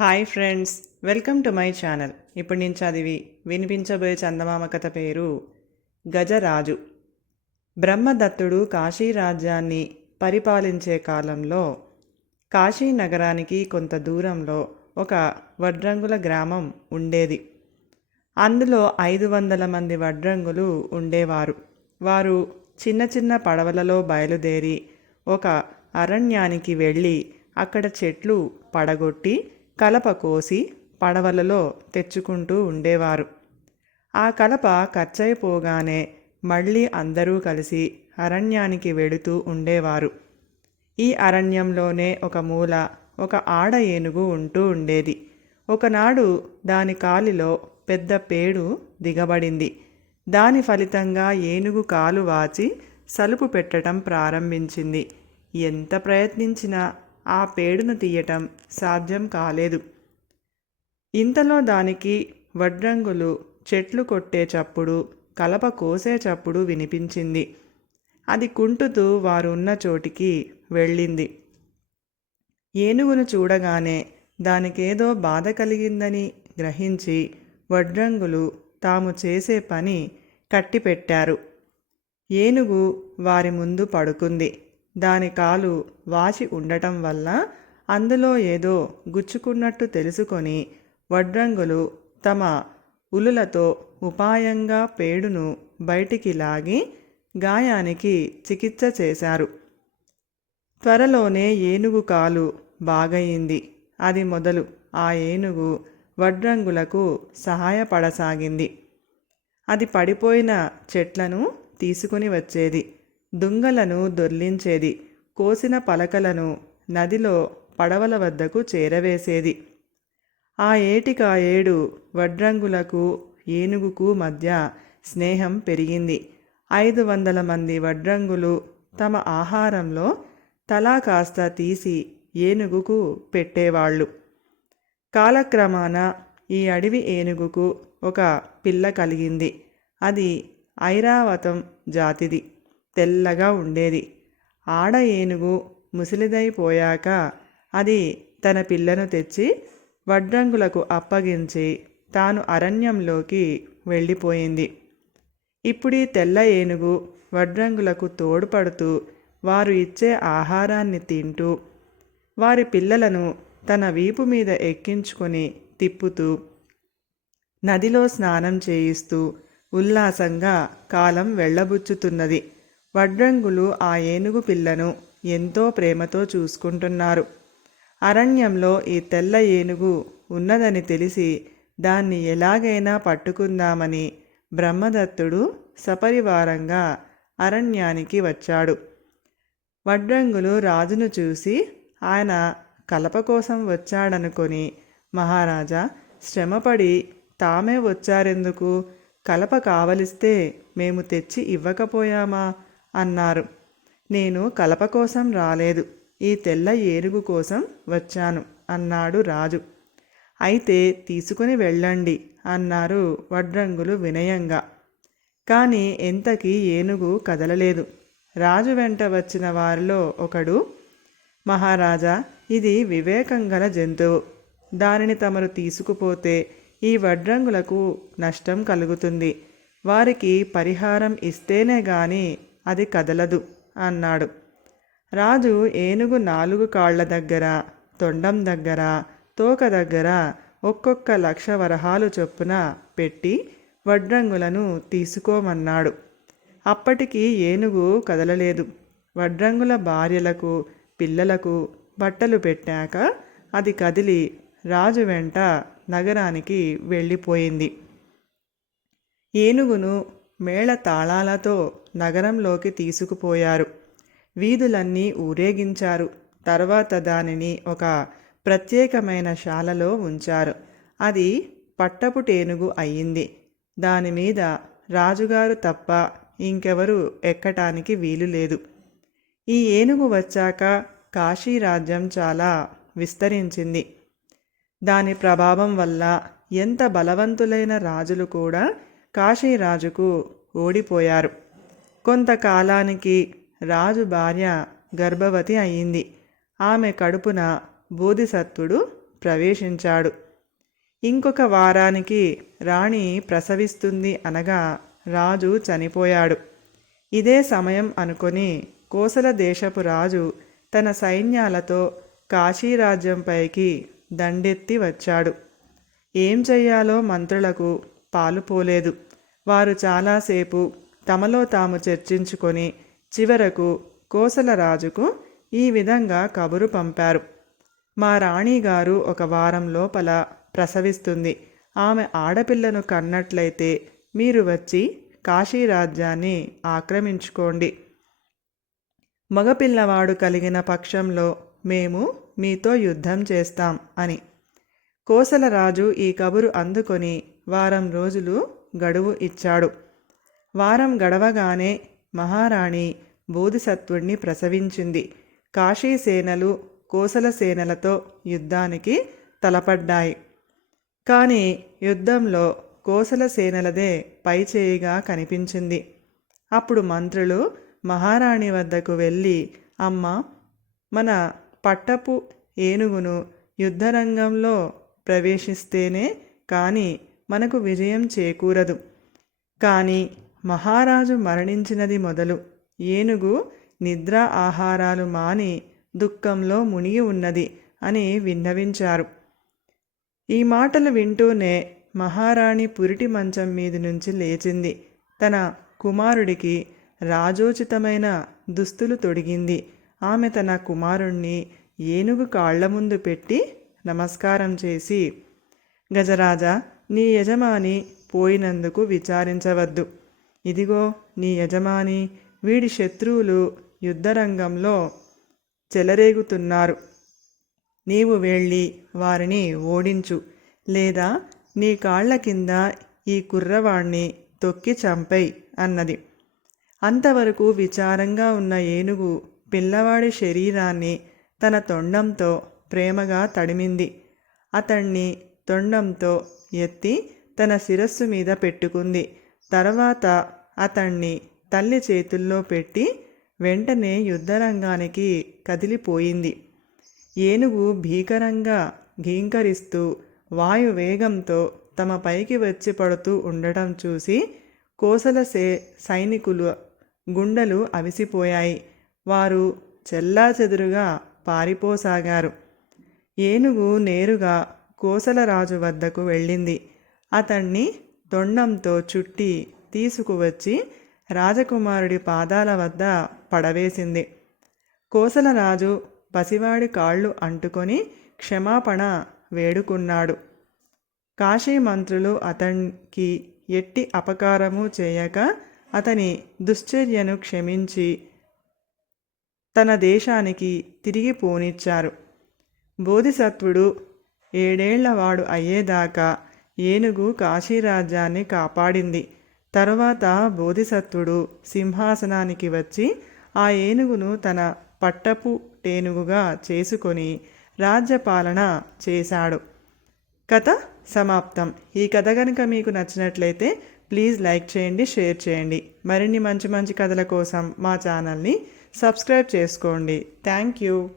Hi friends welcome to my channel. ఇప్పుడు నేను చదివి వినిపించబోయే చందమామ కథ పేరు గజరాజు. బ్రహ్మదత్తుడు కాశీ రాజ్యాన్ని పరిపాలించే కాలంలో కాశీ నగరానికి కొంత దూరంలో ఒక వడ్రంగుల గ్రామం ఉండేది. అందులో ఐదు వందల మంది వడ్రంగులు ఉండేవారు. వారు చిన్న చిన్న పడవలలో బయలుదేరి ఒక అరణ్యానికి వెళ్ళి అక్కడ చెట్లు పడగొట్టి కలప కోసి పడవలలో తెచ్చుకుంటూ ఉండేవారు. ఆ కలప ఖర్చయిపోగానే మళ్ళీ అందరూ కలిసి అరణ్యానికి వెళుతూ ఉండేవారు. ఈ అరణ్యంలోనే ఒక మూల ఒక ఆడ ఏనుగు ఉంటూ ఉండేది. ఒకనాడు దాని కాలిలో పెద్ద పేడు దిగబడింది. దాని ఫలితంగా ఏనుగు కాలు వాచి సలుపు పెట్టడం ప్రారంభించింది. ఎంత ప్రయత్నించినా ఆ పేడును తీయటం సాధ్యం కాలేదు. ఇంతలో దానికి వడ్రంగులు చెట్లు కొట్టే చప్పుడు కలప కోసే చప్పుడు వినిపించింది. అది కుంటుతూ వారు ఉన్న చోటికి వెళ్ళింది. ఏనుగును చూడగానే దానికేదో బాధ కలిగిందని గ్రహించి వడ్రంగులు తాము చేసే పని కట్టిపెట్టారు. ఏనుగు వారి ముందు పడుకుంది. దాని కాలు వాచి ఉండటం వల్ల అందులో ఏదో గుచ్చుకున్నట్టు తెలుసుకొని వడ్రంగులు తమ ఉలులతో ఉపాయంగా పేడును బయటికి లాగి గాయానికి చికిత్స చేశారు. త్వరలోనే ఏనుగు కాలు బాగయింది. అది మొదలు ఆ ఏనుగు వడ్రంగులకు సహాయపడసాగింది. అది పడిపోయిన చెట్లను తీసుకుని వచ్చేది. దుంగలను దొర్లించేది కోసిన పలకలను నదిలో పడవల వద్దకు చేరవేసేది. ఆ ఏటికా ఏడు వడ్రంగులకు ఏనుగుకు మధ్య స్నేహం పెరిగింది. ఐదు వందల మంది వడ్రంగులు తమ ఆహారంలో తలా కాస్త తీసి ఏనుగుకు పెట్టేవాళ్ళు. కాలక్రమాన ఈ అడవి ఏనుగుకు ఒక పిల్ల కలిగింది. అది ఐరావతం జాతిది. తెల్లగా ఉండేది. ఆడ ఏనుగు ముసిలిదైపోయాక అది తన పిల్లను తెచ్చి వడ్రంగులకు అప్పగించి తాను అరణ్యంలోకి వెళ్ళిపోయింది. ఇప్పుడీ తెల్ల ఏనుగు వడ్రంగులకు తోడ్పడుతూ వారు ఇచ్చే ఆహారాన్ని తింటూ వారి పిల్లలను తన వీపు మీద ఎక్కించుకొని తిప్పుతూ నదిలో స్నానం చేయిస్తూ ఉల్లాసంగా కాలం వెళ్ళబుచ్చుతున్నది. వడ్రంగులు ఆ ఏనుగు పిల్లను ఎంతో ప్రేమతో చూసుకుంటున్నారు. అరణ్యంలో ఈ తెల్ల ఏనుగు ఉన్నదని తెలిసి దాన్ని ఎలాగైనా పట్టుకుందామని బ్రహ్మదత్తుడు సపరివారంగా అరణ్యానికి వచ్చాడు. వడ్రంగులు రాజును చూసి ఆయన కలప కోసం వచ్చాడనుకొని మహారాజా శ్రమపడి తామే వచ్చారెందుకు? కలప కావలిస్తే మేము తెచ్చి ఇవ్వకపోయామా? అన్నారు. నేను కలప కోసం రాలేదు. ఈ తెల్ల ఏనుగు కోసం వచ్చాను అన్నాడు రాజు. అయితే తీసుకుని వెళ్ళండి అన్నారు వడ్రంగులు వినయంగా. కానీ ఎంతకీ ఏనుగు కదలలేదు. రాజు వెంట వచ్చిన వారిలో ఒకడు మహారాజా ఇది వివేకం గల జంతువు. దానిని తమరు తీసుకుపోతే ఈ వడ్రంగులకు నష్టం కలుగుతుంది. వారికి పరిహారం ఇస్తేనే గాని అది కదలదు అన్నాడు. రాజు ఏనుగు నాలుగు కాళ్ళ దగ్గర తొండం దగ్గర తోక దగ్గర ఒక్కొక్క లక్ష వరహాలు చొప్పున పెట్టి వడ్రంగులను తీసుకోమన్నాడు. అప్పటికి ఏనుగు కదలలేదు. వడ్రంగుల భార్యలకు పిల్లలకు బట్టలు పెట్టాక అది కదిలి రాజు వెంట నగరానికి వెళ్ళిపోయింది. ఏనుగును మేళ తాళాలతో నగరంలోకి తీసుకుపోయారు. వీధులన్నీ ఊరేగించారు. తర్వాత దానిని ఒక ప్రత్యేకమైన శాలలో ఉంచారు. అది పట్టపుటేనుగు అయ్యింది. దాని మీద రాజుగారు తప్ప ఇంకెవరు ఎక్కటానికి వీలు లేదు. ఈ ఏనుగు వచ్చాక కాశీ రాజ్యం చాలా విస్తరించింది. దాని ప్రభావం వల్ల ఎంత బలవంతులైన రాజులు కూడా కాశీరాజుకు ఓడిపోయారు. కొంతకాలానికి రాజు భార్య గర్భవతి అయింది. ఆమె కడుపున బోధిసత్తుడు ప్రవేశించాడు. ఇంకొక వారానికి రాణి ప్రసవిస్తుంది అనగా రాజు చనిపోయాడు. ఇదే సమయం అనుకొని కోసల దేశపు రాజు తన సైన్యాలతో కాశీరాజ్యంపైకి దండెత్తి వచ్చాడు. ఏం చెయ్యాలో మంత్రులకు పాలుపోలేదు వారు చాలాసేపు తమలో తాము చర్చించుకొని చివరకు కోసల రాజుకు ఈ విధంగా కబురు పంపారు. మా రాణిగారు ఒక వారం లోపల ప్రసవిస్తుంది. ఆమె ఆడపిల్లను కన్నట్లయితే మీరు వచ్చి కాశీరాజ్యాన్ని ఆక్రమించుకోండి. మగపిల్లవాడు కలిగిన పక్షంలో మేము మీతో యుద్ధం చేస్తాం అని. కోసలరాజు ఈ కబురు అందుకొని వారం రోజులు గడువు ఇచ్చాడు. వారం గడవగానే మహారాణి బోధిసత్వుణ్ణి ప్రసవించింది. కాశీ సేనలు కోసల సేనలతో యుద్ధానికి తలపడ్డాయి. కానీ యుద్ధంలో కోసల సేనలదే పైచేయిగా కనిపించింది. అప్పుడు మంత్రులు మహారాణి వద్దకు వెళ్ళి అమ్మ మన పట్టపు ఏనుగును యుద్ధరంగంలో ప్రవేశిస్తేనే కానీ మనకు విజయం చేకూరదు. కానీ మహారాజు మరణించినది మొదలు. ఏనుగు నిద్ర ఆహారాలు మాని దుఃఖంలో మునిగి ఉన్నది అని విన్నవించారు. ఈ మాటలు వింటూనే మహారాణి పురిటి మంచం మీది నుంచి లేచింది. తన కుమారుడికి రాజోచితమైన దుస్తులు తొడిగింది. ఆమె తన కుమారుణ్ణి ఏనుగు కాళ్ళ ముందు పెట్టి నమస్కారం చేసి గజరాజా నీ యజమాని పోయినందుకు విచారించవద్దు. ఇదిగో నీ యజమాని వీడి శత్రువులు యుద్ధరంగంలో చెలరేగుతున్నారు. నీవు వెళ్ళి వారిని ఓడించు. లేదా నీ కాళ్ళ కింద ఈ కుర్రవాణ్ణి తొక్కి చంపై అన్నది. అంతవరకు విచారంగా ఉన్న ఏనుగు పిల్లవాడి శరీరాన్ని తన తొండంతో ప్రేమగా తడిమింది. అతణ్ణి తొండంతో ఎత్తి తన శిరస్సు మీద పెట్టుకుంది. తర్వాత అతణ్ణి తల్లి చేతుల్లో పెట్టి వెంటనే యుద్ధరంగానికి కదిలిపోయింది. ఏనుగు భీకరంగా ఘీంకరిస్తూ వాయువేగంతో తమ పైకి వచ్చి పడుతూ ఉండటం చూసి కోసలసే సైనికులు గుండెలు అవిసిపోయాయి. వారు చెల్లాచెదురుగా పారిపోసాగారు. ఏనుగు నేరుగా కోసలరాజు వద్దకు వెళ్ళింది. అతన్ని దొండంతో చుట్టి తీసుకువచ్చి రాజకుమారుడి పాదాల వద్ద పడవేసింది. కోసలరాజు పసివాడి కాళ్ళు అంటుకొని క్షమాపణ వేడుకున్నాడు. కాశీ మంత్రులు అతనికి ఎట్టి అపకారము చేయక అతని దుశ్చర్యను క్షమించి తన దేశానికి తిరిగి పోనిచ్చారు. బోధిసత్వుడు ఏడేళ్ళవాడు అయ్యేదాకా ఏనుగు కాశీరాజ్యాన్ని కాపాడింది. తరువాత బోధిసత్వుడు సింహాసనానికి వచ్చి ఆ ఏనుగును తన పట్టపు టేనుగుగా చేసుకొని రాజ్యపాలన చేశాడు. కథ సమాప్తం. ఈ కథ కనుక మీకు నచ్చినట్లయితే ప్లీజ్ లైక్ చేయండి షేర్ చేయండి. మరిన్ని మంచి మంచి కథల కోసం మా ఛానల్ని సబ్స్క్రైబ్ చేసుకోండి. Thank you.